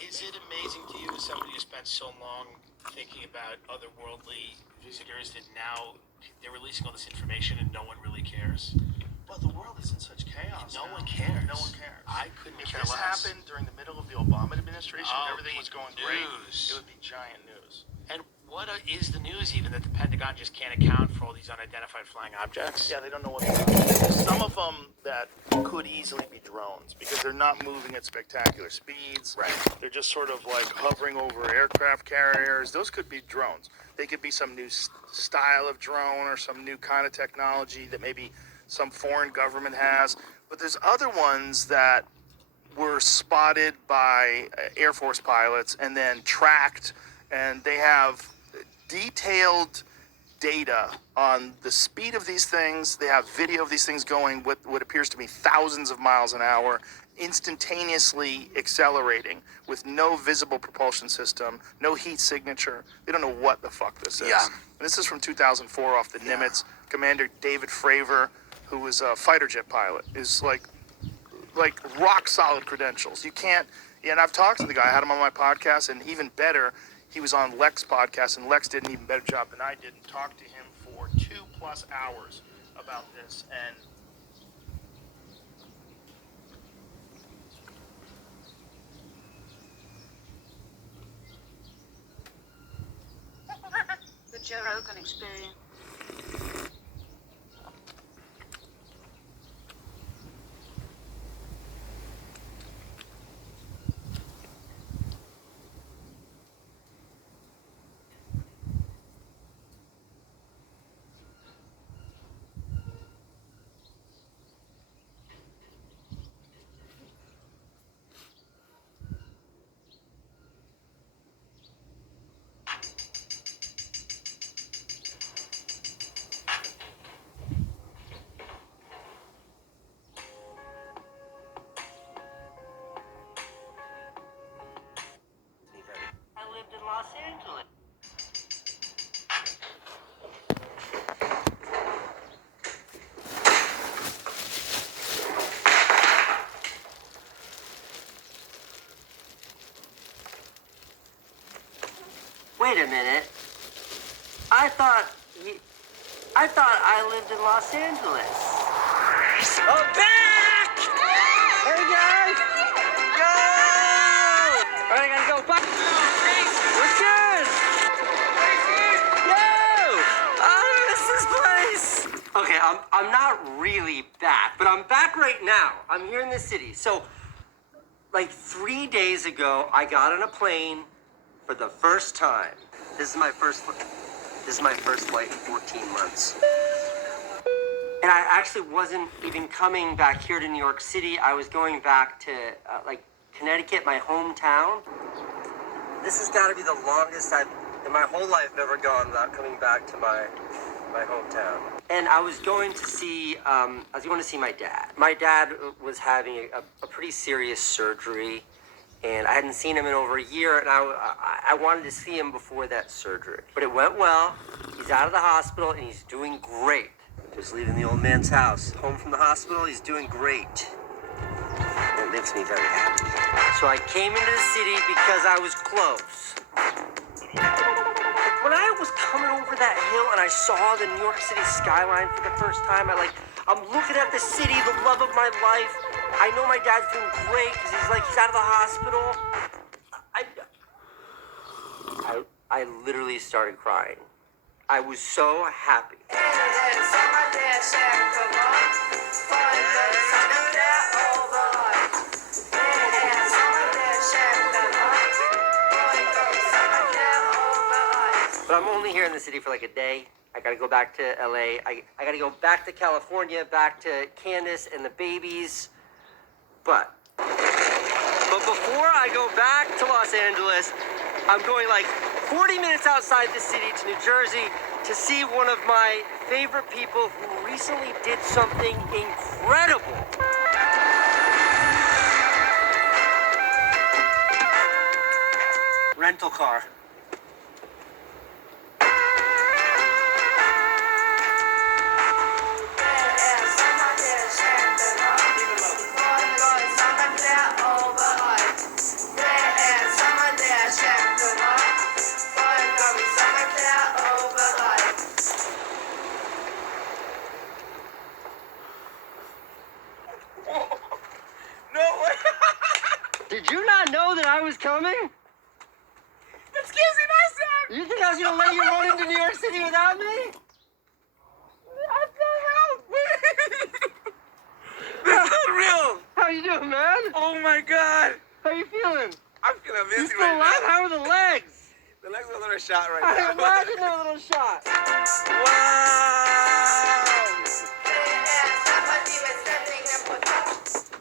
Is it amazing to you, as somebody who spent so long thinking about otherworldly visitors, that now they're releasing all this information and no one really cares? Well, the world is in such chaos. No one cares. No one cares. I couldn't If care this less. happened during the middle of the Obama administration, everything was going great, news. it would be giant news. And what is the news, even, that the Pentagon just can't account for all these unidentified flying objects? Yeah, they don't know what they're doing. There's some of them that could easily be drones because they're not moving at spectacular speeds. Right. They're just sort of like hovering over aircraft carriers. Those could be drones. They could be some new style of drone or some new kind of technology that maybe some foreign government has. But there's other ones that were spotted by Air Force pilots and then tracked, and they have detailed data on the speed of these things. They have video of these things going with what appears to be thousands of miles an hour, instantaneously accelerating with no visible propulsion system, no heat signature. They don't know what the fuck this is. Yeah. And this is from 2004 off the Nimitz. Commander David Fravor, who was a fighter jet pilot, is like rock solid credentials. You can't, and I've talked to the guy, I had him on my podcast, and even better, he was on Lex's podcast, and Lex did an even better job than I did, and talked to him for 2+ hours about this. And the Joe Rogan Experience. I lived in Los Angeles. Wait a minute. I thought I lived in Los Angeles. I'm back! Hey guys! Go! All right, I gotta go. Bye. We're good. Yo! I miss this place. Okay, I'm not really back, but I'm back right now. I'm here in the city. So, like 3 days ago, I got on a plane for the first time. This is my first flight in 14 months. And I actually wasn't even coming back here to New York City. I was going back to Connecticut, my hometown. This has got to be the longest I've in my whole life ever gone without coming back to my hometown. And I was going to see my dad. My dad was having a pretty serious surgery, and I hadn't seen him in over a year, and I wanted to see him before that surgery. But it went well. He's out of the hospital, and he's doing great. Just leaving the old man's house. Home from the hospital, he's doing great. It makes me very happy. So I came into the city because I was close. When I was coming over that hill and I saw the New York City skyline for the first time, I'm looking at the city, the love of my life. I know my dad's doing great because he's out of the hospital. I literally started crying. I was so happy. But I'm only here in the city for like a day. I gotta go back to LA. I gotta go back to California, back to Candace and the babies. But before I go back to Los Angeles, I'm going like 40 minutes outside the city to New Jersey to see one of my favorite people who recently did something incredible. Rental car. Did you not know that I was coming? It's Casey Neistat! You think I was gonna let you run into New York City without me? That's not real! That's not real! How you doing, man? Oh my god! How you feeling? I'm feeling You amazing still right alive? now. How are the legs? The legs are a little shot right I now. imagine they're a little shot. Wow!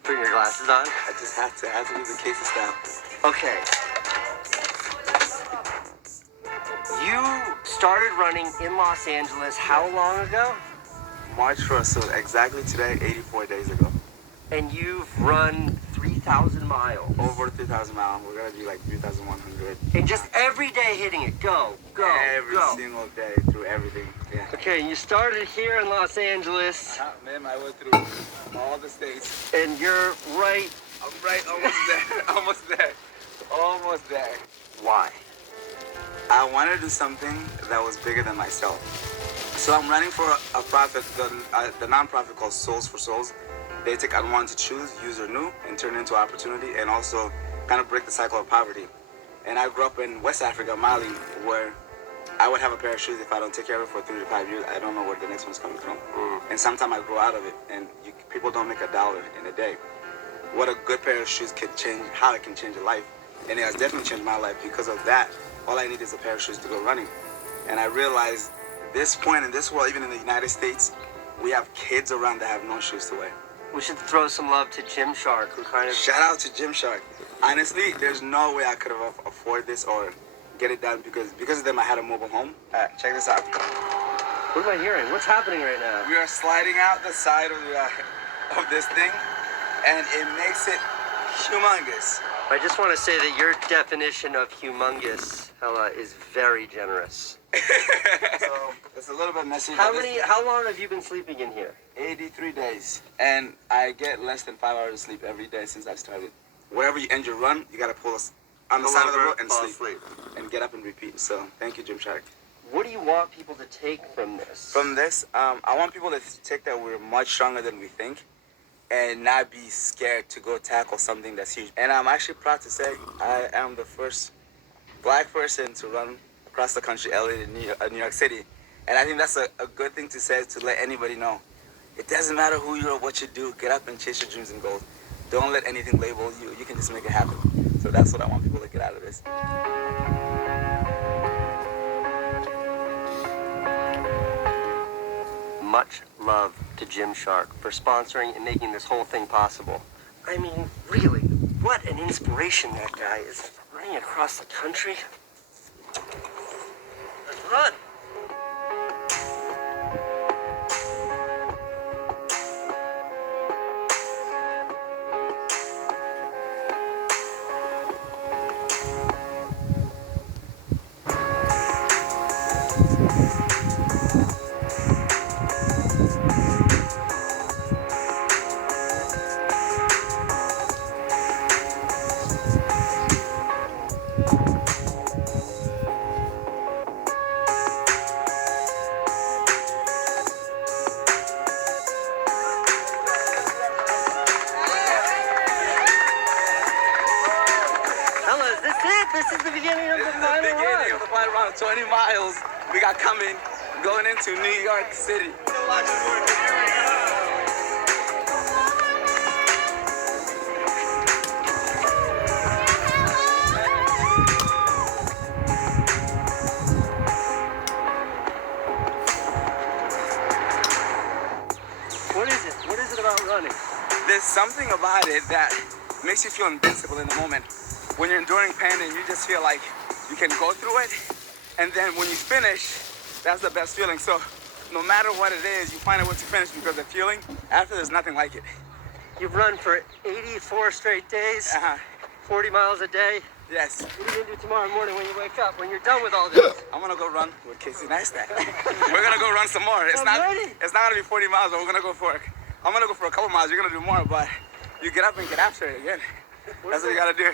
Put your glasses on. I just have to do the Casey style. Okay. You started running in Los Angeles how long ago? March 1st, so exactly today, 84 days ago. And you've run 3,000 miles. Over 3,000 miles. We're gonna do like 3,100. And just every day hitting it. Go, Every go. single day through everything. Yeah. Okay, you started here in Los Angeles, Man, I went through all the states. and you're right. I'm right, almost there. Almost there. Almost there. Why? I wanted to do something that was bigger than myself. So I'm running for a profit, the non-profit called Souls for Souls. They take unwanted shoes, use or new, and turn it into opportunity, and also kind of break the cycle of poverty. And I grew up in West Africa, Mali, where I would have a pair of shoes. If I don't take care of it for 3 to 5 years, I don't know where the next one's coming from. And sometimes I grow out of it, and people don't make $1 in a day. What a good pair of shoes can change, how it can change a life. And it has definitely changed my life. Because of that, all I need is a pair of shoes to go running. And I realized this point in this world, even in the United States, we have kids around that have no shoes to wear. We should throw some love to Gymshark, who kind of... Shout out to Gymshark. Honestly, there's no way I could have afforded this or get it done because of them. I had a mobile home. Check this out. What am I hearing? What's happening right now? We are sliding out the side of this thing, and it makes it humongous. I just want to say that your definition of humongous, Hella, is very generous. So it's a little bit messy. How but long have you been sleeping in here? 83 days, and I get less than 5 hours of sleep every day since I started. Wherever you end your run, you gotta pull us on the side of the road and fall sleep, asleep. and get up and repeat. So thank you, Gymshark. What do you want people to take from this? From this, I want people to take that we're much stronger than we think, and not be scared to go tackle something that's huge. And I'm actually proud to say I am the first Black person to run across the country, LA to New York City. And I think that's a good thing to say, to let anybody know. It doesn't matter who you are, what you do, get up and chase your dreams and goals. Don't let anything label you. You can just make it happen. So that's what I want people to get out of this. Much love to Gymshark for sponsoring and making this whole thing possible. I mean, really, what an inspiration that guy is. Running across the country. Let's run. Hella, is this it? This is the beginning of the final beginning run. of the final round. 20 miles we got coming, going into New York City. What is it? What is it about running? There's something about it that makes you feel invincible in the moment. When you're enduring pain and you just feel like you can go through it, and then when you finish, that's the best feeling. So no matter what it is, you find a way to finish because the feeling after, there's nothing like it. You've run for 84 straight days, Uh-huh. 40 miles a day. Yes. What are you gonna do tomorrow morning when you wake up, when you're done with all this? I'm gonna go run with Casey Neistat. We're gonna go run some more. It's I'm not ready. It's not gonna be 40 miles, but we're gonna go for it. I'm gonna go for a couple miles. You're gonna do more, but you get up and get after it again. That's what you gotta do.